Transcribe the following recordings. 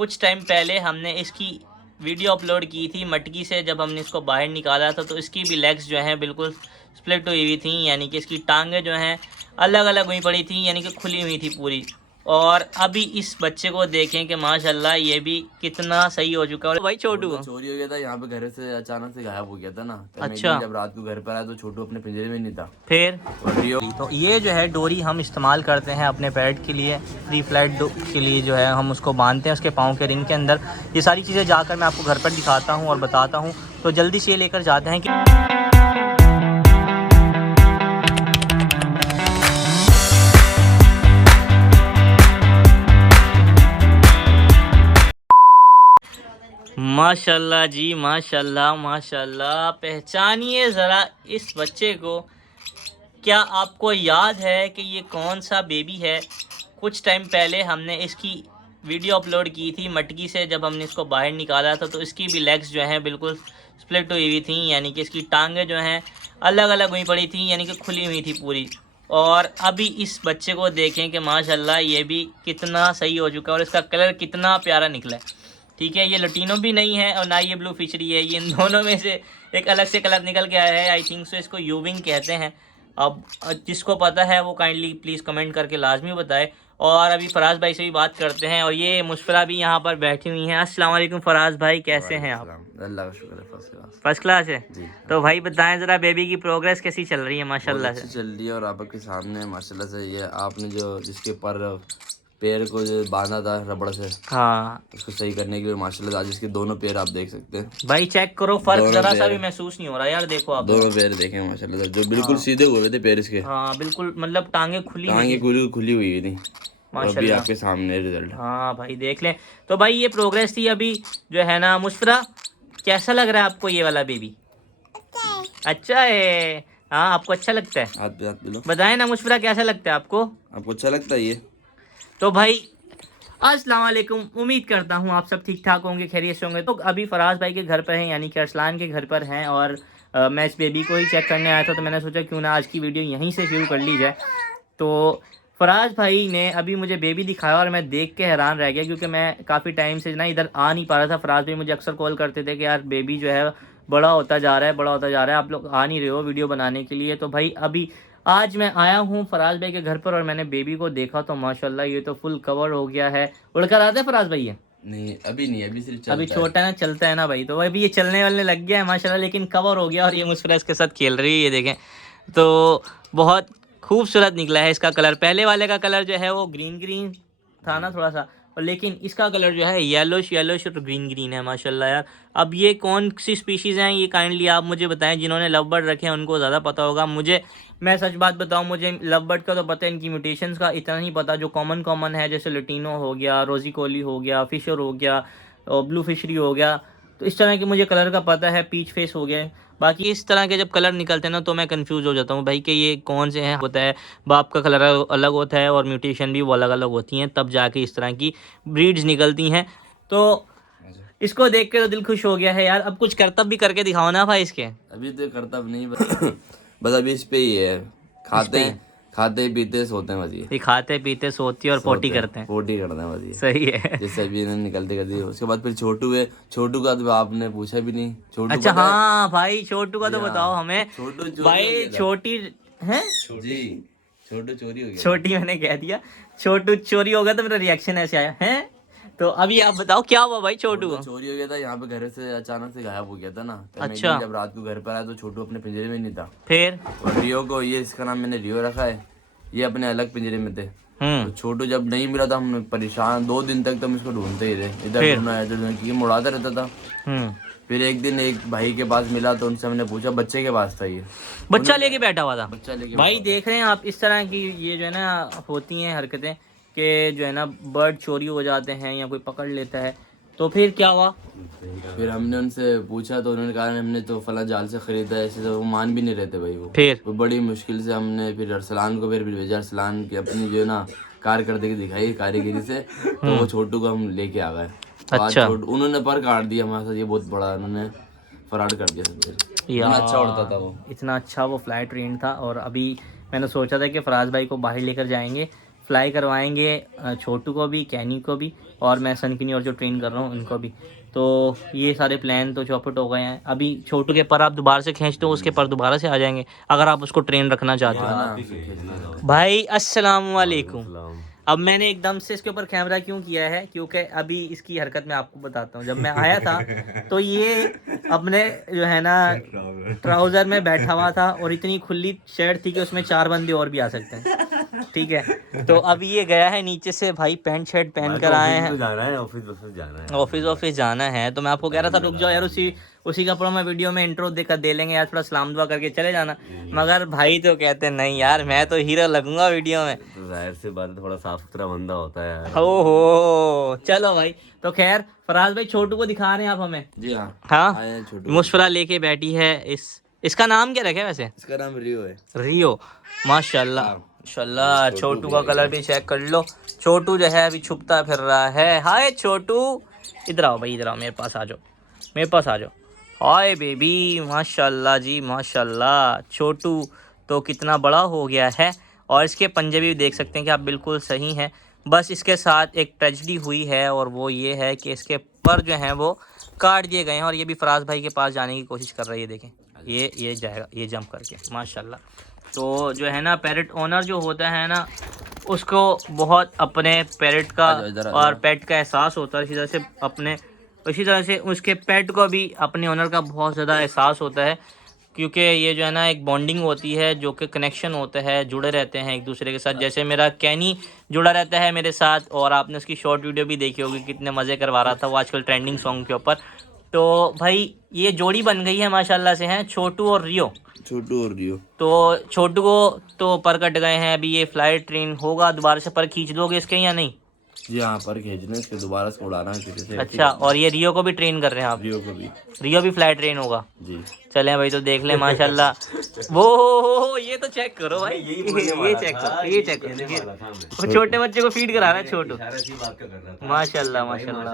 कुछ टाइम पहले हमने इसकी वीडियो अपलोड की थी मटकी से। जब हमने इसको बाहर निकाला था तो इसकी भी लेग्स जो हैं बिल्कुल स्प्लिट हुई हुई थी, यानी कि इसकी टांगें जो हैं अलग अलग हुई पड़ी थी, यानी कि खुली हुई थी पूरी। और अभी इस बच्चे को देखें कि माशाल्लाह ये भी कितना सही हो चुका है। भाई छोटू चोरी हो गया था यहाँ पे, घर से अचानक से गायब हो गया था ना। तो मैं एक अच्छा, दिन जब रात को घर पर आया तो छोटू अपने पिंजरे में नहीं था। फिर और रियो तो ये जो है डोरी हम इस्तेमाल करते हैं अपने पैड के लिए, फ्री फ्लाइट के लिए जो है हम उसको बांधते हैं उसके पाँव के रिंग के अंदर। ये सारी चीज़ें जाकर मैं आपको घर पर दिखाता हूँ और बताता हूँ। तो जल्दी से ये लेकर जाते हैं कि माशाल्लाह जी, माशाल्लाह माशाल्लाह। पहचानिए ज़रा इस बच्चे को। क्या आपको याद है कि ये कौन सा बेबी है? कुछ टाइम पहले हमने इसकी वीडियो अपलोड की थी मटकी से। जब हमने इसको बाहर निकाला था तो इसकी भी लेग्स जो हैं बिल्कुल स्प्लिट हुई हुई थी, यानी कि इसकी टांगें जो हैं अलग अलग हुई पड़ी थी, यानी कि खुली हुई थी पूरी। और अभी इस बच्चे को देखें कि माशाल्लाह ये भी कितना सही हो चुका है और इसका कलर कितना प्यारा निकला है। ठीक है, ये लटीनो भी नहीं है और ना ये ब्लू फिशरी है, ये इन दोनों में से एक अलग से कलर निकल के आया है। आई थिंक सो इसको यूविंग कहते हैं। अब जिसको पता है वो काइंडली प्लीज़ कमेंट करके लाजमी बताए। और अभी फराज भाई से भी बात करते हैं। और ये मुशफरा भी यहाँ पर बैठी हुई हैं। अस्सलाम वालेकुम फराज भाई, कैसे हैं आप? अल्लाह का शुक्र है, फर्स्ट क्लास। फर्स्ट क्लास है जी तो भाई बताएं ज़रा बेबी की प्रोग्रेस कैसी चल रही है? बहुत माशाल्लाह अच्छी से। चल रही है। और आपके सामने माशाल्लाह से ये आपने जो जिसके पर पैर को जो बांधा था रबड़ से, हाँ उसको सही करने के लिए माशाल्लाह आज इसके दोनों पैर आप देख सकते हैं। भाई चेक करो, फर्क दोनों जरा सा भी पैर महसूस नहीं हो रहा यार। देखो आप दोनों जरा। पैर देखें माशाल्लाह से, जो बिल्कुल हाँ सीधे हुए थे पैर इसके। हाँ बिल्कुल, मतलब टांगे खुली हुई टांगे थी खुली खुली हुई थी। और अभी माशाल्लाह। आपके सामने रिजल्ट। हाँ भाई देख लें। तो भाई ये प्रोग्रेस थी अभी जो है ना। मुशफरा, कैसा लग रहा है आपको ये वाला बेबी? अच्छा है। हाँ आपको अच्छा लगता है? हाथ पे हाथ मिलो। बताएं ना मुशफरा, कैसा लगता है आपको? आपको अच्छा लगता है ये? तो भाई अस्सलाम वालेकुम, उम्मीद करता हूँ आप सब ठीक ठाक होंगे, खैरियत से होंगे। तो अभी फराज भाई के घर पर हैं, यानी कि अरसलान के घर पर हैं। और मैं इस बेबी को ही चेक करने आया था, तो मैंने सोचा क्यों ना आज की वीडियो यहीं से शुरू कर ली जाए। तो फराज भाई ने अभी मुझे बेबी दिखाया और मैं देख के हैरान रह गया, क्योंकि मैं काफ़ी टाइम से ना इधर आ नहीं पा रहा था। फराज भाई मुझे अक्सर कॉल करते थे कि यार बेबी जो है बड़ा होता जा रहा है, बड़ा होता जा रहा है, आप लोग आ नहीं रहे हो वीडियो बनाने के लिए। तो भाई अभी आज मैं आया हूँ फराज भाई के घर पर और मैंने बेबी को देखा तो माशाल्लाह ये तो फुल कवर हो गया है। उड़कर आता है फराज भाई ये? नहीं अभी नहीं, अभी सिर्फ अभी चलता है। छोटा है ना, चलता है ना भाई। तो अभी ये चलने वालने लग गया है माशाल्लाह, लेकिन कवर हो गया। और ये मुस्कुरा इसके साथ खेल रही है, ये देखें। तो बहुत खूबसूरत निकला है इसका कलर। पहले वाले का कलर जो है वो ग्रीन ग्रीन था ना थोड़ा सा, और लेकिन इसका कलर जो है येलोश येलोश और ग्रीन ग्रीन है माशाल्लाह यार। अब ये कौन सी स्पीशीज़ हैं ये काइंडली आप मुझे बताएं। जिन्होंने लव बर्ड रखे हैं उनको ज़्यादा पता होगा। मुझे, मैं सच बात बताऊं, मुझे लव बर्ड का तो पता है, इनकी म्यूटेशंस का इतना नहीं पता। जो कॉमन कॉमन है जैसे लटीनो हो गया, रोजी कोली हो गया, फिशर हो गया और ब्लू फिशरी हो गया, तो इस तरह के मुझे कलर का पता है। पीच फेस हो गया। बाकी इस तरह के जब कलर निकलते हैं ना तो मैं कंफ्यूज हो जाता हूँ भाई कि ये कौन से हैं। होता है बाप का कलर अलग होता है और म्यूटेशन भी वो अलग अलग होती हैं, तब जाके इस तरह की ब्रीड्स निकलती हैं। तो इसको देख के तो दिल खुश हो गया है यार। अब कुछ करतब भी करके दिखाओ ना भाई इसके। अभी तो करता भी नहीं बस अभी इस पे ही है। इस पे ही खाते पीते सोते हैं बस ये। ये खाते पीते सोती और पोटी करते हैं। पोटी करते हैं बस ये। सही है। जैसे अभी इन्हें निकलते कर दी, उसके बाद फिर छोटू है। छोटू का तो आपने पूछा भी नहीं। छोटू अच्छा पता है? हाँ भाई, छोटू का तो हाँ, बताओ हमें। छोटू चोरी हो भाई गया था। छोटी है, जी छोटू चोरी हो गया था। छोटी मैंने कह दिया। छोटू चोरी हो गया तो मेरा रिएक्शन ऐसे आया है। तो अभी आप बताओ क्या हुआ भाई छोटू को? चोरी हो गया था यहाँ पे, घर से अचानक से गायब हो गया था ना। तो मैं एक अच्छा। दिन जब रात को घर पर आया तो छोटू अपने पिंजरे में नहीं था। फिर और रियो को, ये इसका नाम मैंने रियो रखा है, ये अपने अलग पिंजरे में थे। तो छोटू जब नहीं मिला था हम परेशान 2 दिन तक तो हम इसको ढूंढते ही रहे, इधर ढूंढना इधर ढूंढना, क्योंकि मुड़ाता रहता था। फिर एक दिन एक भाई के पास मिला तो उनसे हमने पूछा, बच्चे के पास था ये, बच्चा लेके बैठा हुआ था। बच्चा लेके भाई देख रहे हैं आप इस तरह की ये जो है ना होती हैं हरकतें कि जो है ना बर्ड चोरी हो जाते हैं या कोई पकड़ लेता है। तो फिर क्या हुआ? फिर हमने उनसे पूछा तो उन्होंने कहा हमने तो फला जाल से खरीदा है, ऐसे तो वो मान भी नहीं रहते भाई। वो फिर तो बड़ी मुश्किल से हमने फिर अरसलान को फिर भेजा। अरसलान की अपनी जो है ना कारकर्दगी दिखाई कारीगरी से, तो वो छोटू को हम लेके आ गए। तो आज अच्छा। उन्होंने पर काट दिया हमारे साथ, ये बहुत बड़ा उन्होंने फ्रॉड कर दिया सबसे। इतना अच्छा उड़ता था वो, इतना अच्छा वो फ्लाई ट्रेन था। और अभी मैंने सोचा था कि फराज भाई को बाहर लेकर जाएंगे, फ्लाई करवाएंगे छोटू को भी, कैनी को भी, और मैं सनकिनी और जो ट्रेन कर रहा हूँ उनको भी। तो ये सारे प्लान तो चौपट हो गए हैं। अभी छोटू के पर आप दोबारा से खींचते हो, उसके पर दोबारा से आ जाएंगे अगर आप उसको ट्रेन रखना चाहते हो। भाई अस्सलाम वालेकुम। अब मैंने एकदम से इसके ऊपर कैमरा क्यों किया है, क्योंकि अभी इसकी हरकत मैं आपको बताता हूँ। जब मैं आया था तो ये अपने जो है ना ट्राउज़र में बैठा हुआ था और इतनी खुली शर्ट थी कि उसमें 4 बंदे और भी आ सकते हैं, ठीक है। तो अभी ये गया है नीचे से भाई पैंट शर्ट पहन कर आए हैं। ऑफिस जाना है। तो मैं आपको कह रहा था रुक जाओ यार, उसी कपड़ों में वीडियो में इंट्रो देकर दे लेंगे यार, थोड़ा सलाम दुआ करके चले जाना। मगर भाई तो कहते हैं नहीं यार मैं तो हीरो लगूंगा वीडियो में। तो जाहिर सी बात है, थोड़ा साफ सुथरा बंदा होता है यार। ओहो चलो भाई। तो खैर फराज भाई छोटू को दिखा रहे हैं आप हमें? जी हाँ। हाँ मुस्फरा लेके बैठी है। इसका नाम क्या रखे वैसे? इसका नाम रियो है। रियो। माशाल्लाह माशाल्लाह। छोटू का कलर भी चेक कर लो। छोटू जो है अभी छुपता फिर रहा है। हाय छोटू, इधर आओ भाई, इधर आओ, मेरे पास आ जाओ, मेरे पास आ जाओ। हाय बेबी, माशाल्लाह जी माशाल्लाह। छोटू तो कितना बड़ा हो गया है। और इसके पंजे भी देख सकते हैं कि आप बिल्कुल सही हैं। बस इसके साथ एक ट्रेजेडी हुई है और वो ये है कि इसके पर जो हैं वो काट दिए गए हैं। और ये भी फराज भाई के पास जाने की कोशिश कर रही है। देखें ये जाएगा, ये जंप करके माशाल्लाह। तो जो है ना पैरेट ओनर जो होता है ना, उसको बहुत अपने पैरेट का और पेट का एहसास होता है। इसी तरह से उसके पेट को भी अपने ओनर का बहुत ज़्यादा एहसास होता है, क्योंकि ये जो है ना एक बॉन्डिंग होती है, जो कि कनेक्शन होता है, जुड़े रहते हैं एक दूसरे के साथ। जैसे मेरा कैनी जुड़ा रहता है मेरे साथ, और आपने उसकी शॉर्ट वीडियो भी देखी होगी, कितने मज़े करवा रहा था वो आजकल ट्रेंडिंग सॉन्ग के ऊपर। तो भाई ये जोड़ी बन गई है माशाल्लाह से, हैं छोटू और रियो। छोटू और रियो। तो छोटू को तो पर कट गए हैं, अभी ये फ्लाइट ट्रेन होगा, दोबारा से पर खींच दोगे इसके या नहीं? जी हाँ, पर खींचने इसके दोबारा से उड़ाना है किसी से। अच्छा, और ये रियो को भी ट्रेन कर रहे हैं आप? रियो को भी। रियो भी फ्लाइट ट्रेन होगा जी। चलें भाई, तो देख लें माशाल्लाह। वो ये तो चेक करो भाई, ये चेक करो, ये चेक करो। वो छोटे बच्चे को फीड करा रहा है छोटू। माशाल्लाह माशाल्लाह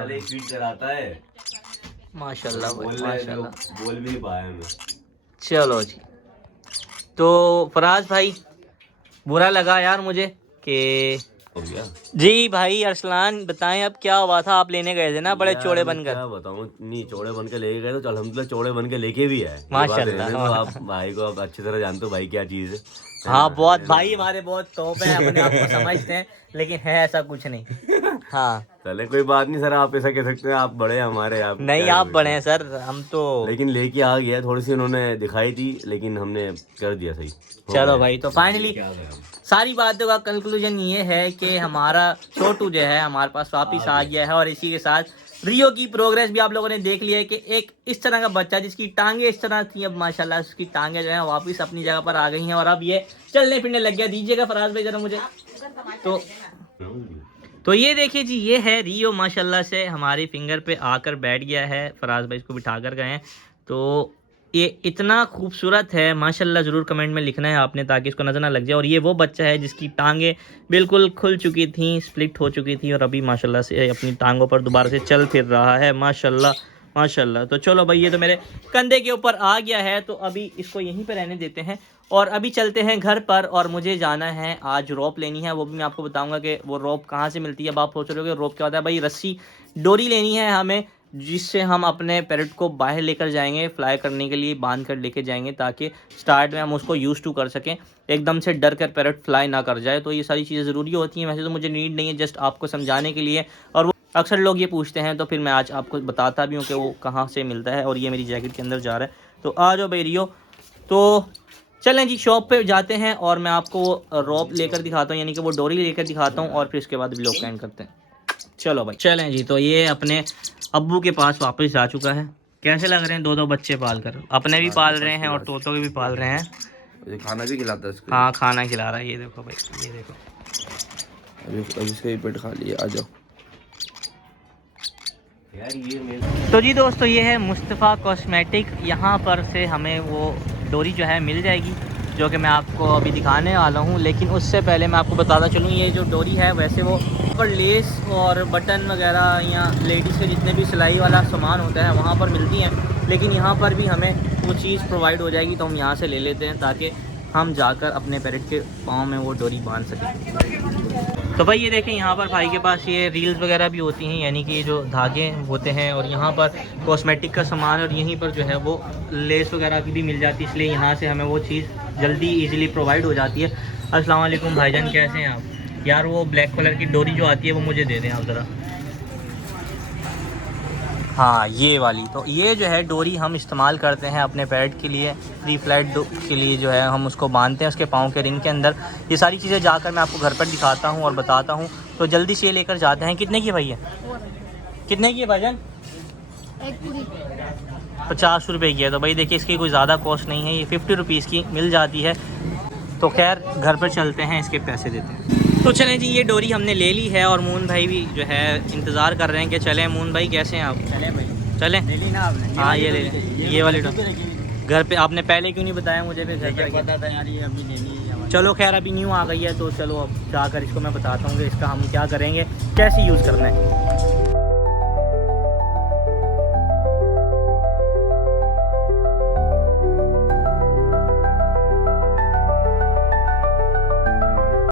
माशाल्लाह माशाल्लाह। बोल भी नहीं पाया मैं। चलो जी। तो फराज भाई बुरा लगा यार मुझे कि जी भाई अरसलान बताएं अब क्या हुआ था? आप लेने गए थे ना बड़े चौड़े बनकर। क्या बताऊं, नहीं चौड़े बन के लेके गए तो अल्हम्दुलिल्लाह चौड़े बन के लेके भी आए माशाल्लाह। तो आप भाई को आप अच्छी तरह जानते हो भाई क्या चीज है। हाँ बहुत भाई हमारे बहुत टॉप है, अपने आप को समझते हैं, लेकिन है ऐसा कुछ नहीं। हाँ चले कोई बात नहीं सर, आप ऐसा कह सकते हैं, आप बड़े हैं हमारे। आप नहीं, आप बड़े हैं सर, हम तो। लेकिन लेके आ गया, थोड़ी सी उन्होंने दिखाई थी लेकिन हमने कर दिया सही। चलो भाई, तो फाइनली सारी बातों का कंक्लूजन ये है कि हमारा छोटू जो है हमारे पास वापिस आ गया है। और इसी के साथ रियो की प्रोग्रेस भी आप लोगों ने देख लिया है कि एक इस तरह का बच्चा जिसकी टांगे इस तरह थी, अब माशाल्लाह उसकी टांगे जो है वापस अपनी जगह पर आ गई हैं और अब ये चलने फिरने लग गया। दीजिएगा फराज भाई जरा मुझे। तो ये देखिए जी, ये है रियो माशाल्लाह से हमारी फिंगर पे आकर बैठ गया है। फराज भाई इसको बिठा कर गए हैं। तो ये इतना खूबसूरत है माशाल्लाह, ज़रूर कमेंट में लिखना है आपने ताकि इसको नज़र ना लग जाए। और ये वो बच्चा है जिसकी टांगे बिल्कुल खुल चुकी थी, स्प्लिट हो चुकी थी, और अभी माशाल्लाह से अपनी टांगों पर दोबारा से चल फिर रहा है माशाल्लाह माशाल्लाह। तो चलो भाई, ये तो मेरे कंधे के ऊपर आ गया है, तो अभी इसको यहीं पर रहने देते हैं और अभी चलते हैं घर पर। और मुझे जाना है आज रोप लेनी है, वो भी मैं आपको बताऊंगा कि वो रोप कहाँ से मिलती है। अब आप सोच रहे हो कि रोप क्या होता है? भाई रस्सी डोरी लेनी है हमें, जिससे हम अपने पैरेट को बाहर लेकर जाएंगे, फ्लाई करने के लिए बांध कर लेके जाएंगे, ताकि स्टार्ट में हम उसको यूज़ टू कर सकें, एकदम से डर कर पैरेट फ्लाई ना कर जाए। तो ये सारी चीज़ें ज़रूरी होती हैं। वैसे तो मुझे नीड नहीं है, जस्ट आपको समझाने के लिए। और वो अक्सर लोग ये पूछते हैं, तो फिर मैं आज आपको बताता भी हूँ कि वो कहाँ से मिलता है। और ये मेरी जैकेट के अंदर जा रहा है। तो आ जाओ भाई रियो। तो चलें जी, शॉप पे जाते हैं और मैं आपको रोप लेकर दिखाता हूँ, यानी कि वो डोरी लेकर दिखाता हूँ, और फिर इसके बाद व्लॉग एंड करते हैं। चलो भाई चलें जी। तो ये अपने अब्बू के पास वापस आ चुका है। कैसे लग रहे हैं? दो बच्चे पाल कर, अपने भी पाल रहे हैं और तोतों के भी पाल रहे हैं। खाना भी खिलाता है इसको। हाँ खाना खिला रहा है, ये देखो भाई, ये देखो अभी इसका ही पेट खा लिया। आ जाओ। तो जी दोस्तों, ये है मुस्तफ़ा कॉस्मेटिक। यहाँ पर से हमें वो डोरी जो है मिल जाएगी, जो कि मैं आपको अभी दिखाने वाला हूँ। लेकिन उससे पहले मैं आपको बताना चलूँ, ये जो डोरी है वैसे वो पर लेस और बटन वगैरह या लेडीज़ के जितने भी सिलाई वाला सामान होता है वहाँ पर मिलती हैं, लेकिन यहाँ पर भी हमें वो चीज़ प्रोवाइड हो जाएगी। तो हम यहाँ से ले लेते हैं ताकि हम जाकर अपने पैरेट के पाँव में वो डोरी बांध सकें। तो भाई ये देखें यहाँ पर भाई के पास ये रील्स वगैरह भी होती हैं, यानी कि जो धागे होते हैं, और यहाँ पर कॉस्मेटिक का सामान, और यहीं पर जो है वो लेस वगैरह की भी मिल जाती है, इसलिए यहाँ से हमें वो चीज़ जल्दी इजीली प्रोवाइड हो जाती है। अस्सलाम वालेकुम भाईजान, कैसे हैं आप? यार वो ब्लैक कलर की डोरी जो आती है वो मुझे दे दें आप ज़रा। हाँ ये वाली, तो ये जो है डोरी हम इस्तेमाल करते हैं अपने पेट के लिए, फ्री फ्लाइट के लिए जो है हम उसको बांधते हैं उसके पाँव के रिंग के अंदर। ये सारी चीज़ें जाकर मैं आपको घर पर दिखाता हूँ और बताता हूँ, तो जल्दी से ये लेकर जाते हैं। कितने की भैया, कितने की है भाईजान? 50 रुपये की है। तो भाई देखिए इसकी कोई ज़्यादा कॉस्ट नहीं है, ये 50 रुपीज़ की मिल जाती है। तो खैर घर पर चलते हैं, इसके पैसे देते हैं। तो चलें जी, ये डोरी हमने ले ली है और मून भाई भी जो है इंतज़ार कर रहे हैं कि चलें। मून भाई कैसे हैं आप? चलें भाई, चलें। ले ली ना आपने? हाँ ये ले लें, ये वाली डोरी घर पे। आपने पहले क्यों नहीं बताया मुझे? भी घर पे पता था यार, ये अभी लेनी है। चलो खैर अभी न्यू आ गई है, तो चलो अब जाकर इसको मैं बताता हूँ कि इसका हम क्या करेंगे, कैसे यूज़ करना है।